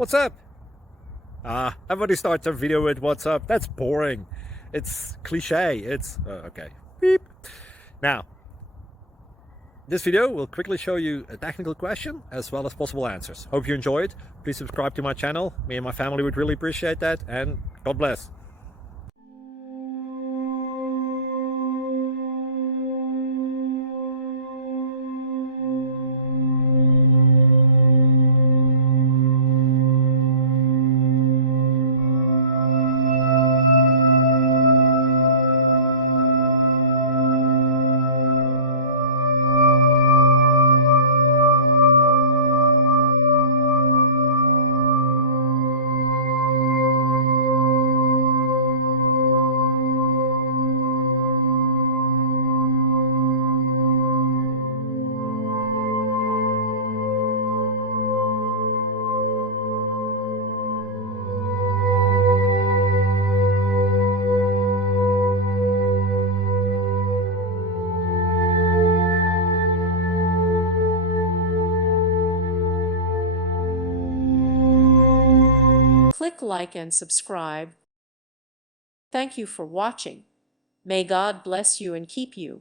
What's up? Everybody starts their video with what's up. That's boring. It's cliche. It's okay. Beep. Now, this video will quickly show you a technical question as well as possible answers. Hope you enjoy it. Please subscribe to my channel. Me and my family would really appreciate that, and God bless. Click like and subscribe. Thank you for watching. May God bless you and keep you.